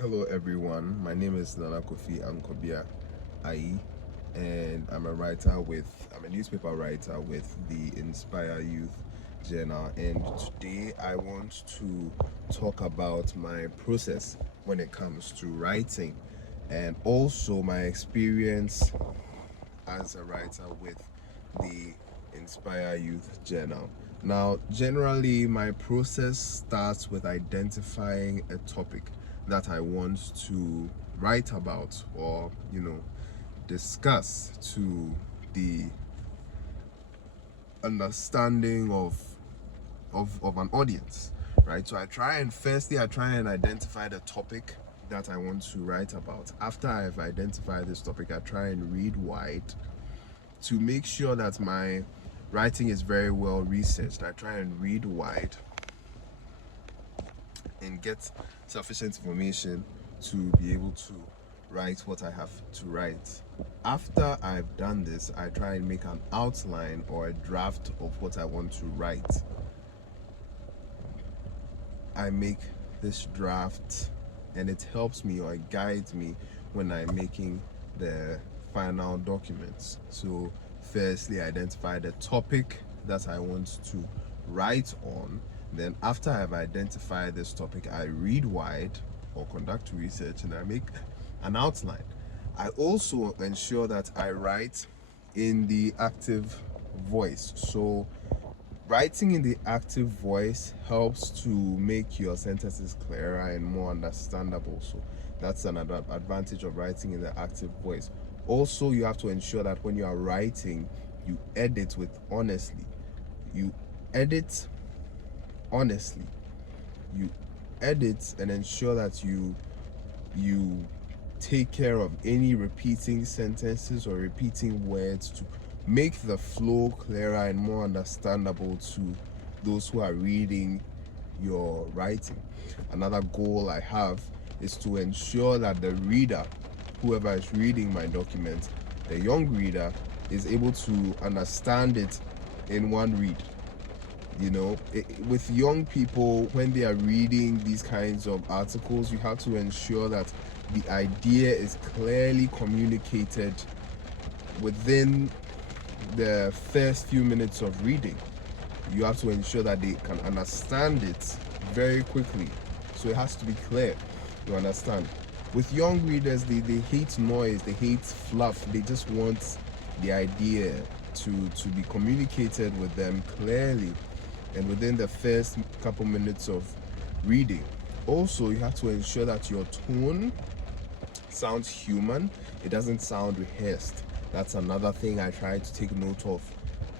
Hello everyone, my name is Kofi Ankobiah, Aryee, and I'm a newspaper writer with the Inspire Youth Journal, and today I want to talk about my process when it comes to writing and also my experience as a writer with the Inspire Youth Journal. Now, generally, my process starts with identifying a topic that I want to write about or, discuss to the understanding of an audience, right? So I try and identify the topic that I want to write about. After I've identified this topic, I try and read wide to make sure that my writing is very well researched. I try and read wide and get sufficient information to be able to write what I have to write. After I've done this, I try and make an outline or a draft of what I want to write. I make this draft and it helps me or it guides me when I'm making the final documents. So firstly, identify the topic that I want to write on. Then after I've identified this topic, I read wide or conduct research and I make an outline. I also ensure that I write in the active voice. So writing in the active voice helps to make your sentences clearer and more understandable. So that's another advantage of writing in the active voice. Also, you have to ensure that when you are writing, you edit with honestly. You edit honestly. You edit and ensure that you take care of any repeating sentences or repeating words to make the flow clearer and more understandable to those who are reading your writing. Another goal I have is to ensure that the reader, whoever is reading my document, the young reader, is able to understand it in one read. With young people, when they are reading these kinds of articles, you have to ensure that the idea is clearly communicated within the first few minutes of reading. You have to ensure that they can understand it very quickly. So it has to be clear, you understand. With young readers, they hate noise, they hate fluff, they just want the idea to be communicated with them clearly and within the first couple minutes of reading. Also, you have to ensure that your tone sounds human, it doesn't sound rehearsed. That's another thing I try to take note of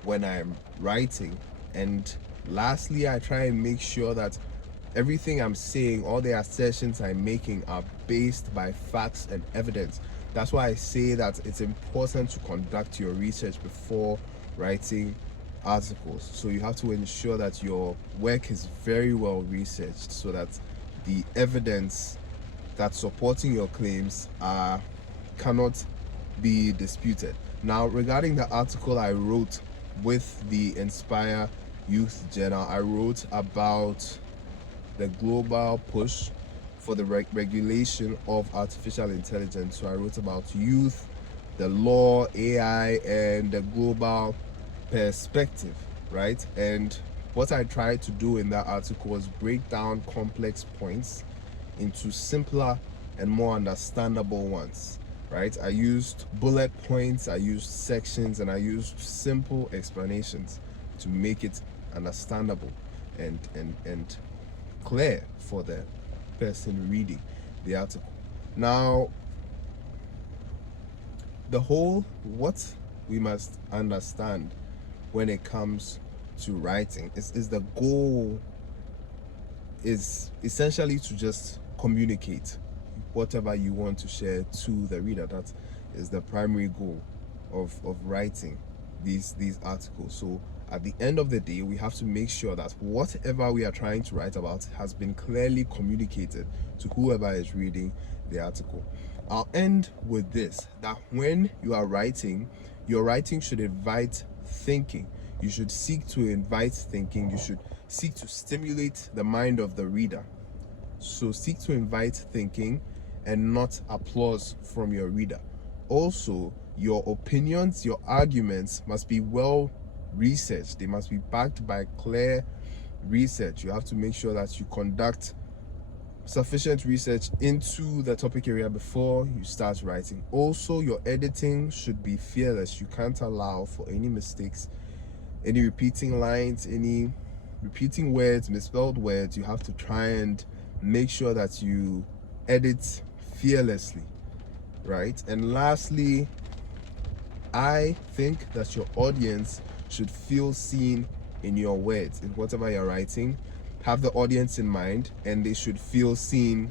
when I'm writing. And lastly, I try and make sure that everything I'm saying, all the assertions I'm making, are based by facts and evidence. That's why I say that it's important to conduct your research before writing articles. So you have to ensure that your work is very well researched so that the evidence that's supporting your claims cannot be disputed. Now, regarding the article I wrote with the Inspire Youth Journal, I wrote about the global push for the regulation of artificial intelligence. So I wrote about youth, the law, AI, and the global perspective, right? And what I tried to do in that article was break down complex points into simpler and more understandable ones, right? I used bullet points, I used sections, and I used simple explanations to make it understandable and clear for the person reading the article. Now, what we must understand when it comes to writing is the goal is essentially to just communicate whatever you want to share to the reader. That is the primary goal of writing these articles. So at the end of the day, we have to make sure that whatever we are trying to write about has been clearly communicated to whoever is reading the article. I'll end with this, that when you are writing, your writing should invite thinking. You should seek to invite thinking. You should seek to stimulate the mind of the reader. So seek to invite thinking and not applause from your reader. Also, your opinions, your arguments must be well researched. They must be backed by clear research. You have to make sure that you conduct sufficient research into the topic area before you start writing. Also, your editing should be fearless. You can't allow for any mistakes, any repeating lines, any repeating words, misspelled words. You have to try and make sure that you edit fearlessly, right? And lastly, I think that your audience should feel seen in your words, in whatever you're writing. Have the audience in mind, and they should feel seen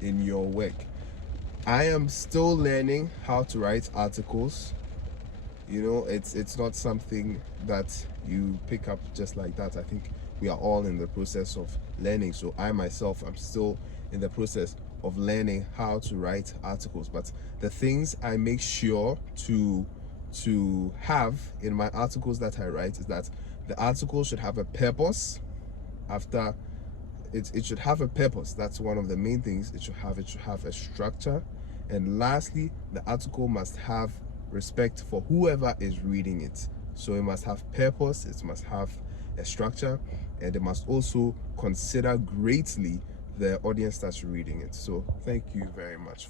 in your work. I am still learning how to write articles. You know, it's not something that you pick up just like that. I think we are all in the process of learning. So I myself am still in the process of learning how to write articles. But the things I make sure to have in my articles that I write is that the article should have a purpose. After it should have a purpose. That's one of the main things it should have. It should have a structure. And lastly, the article must have respect for whoever is reading it. So it must have purpose, it must have a structure, and it must also consider greatly the audience that's reading it. So thank you very much.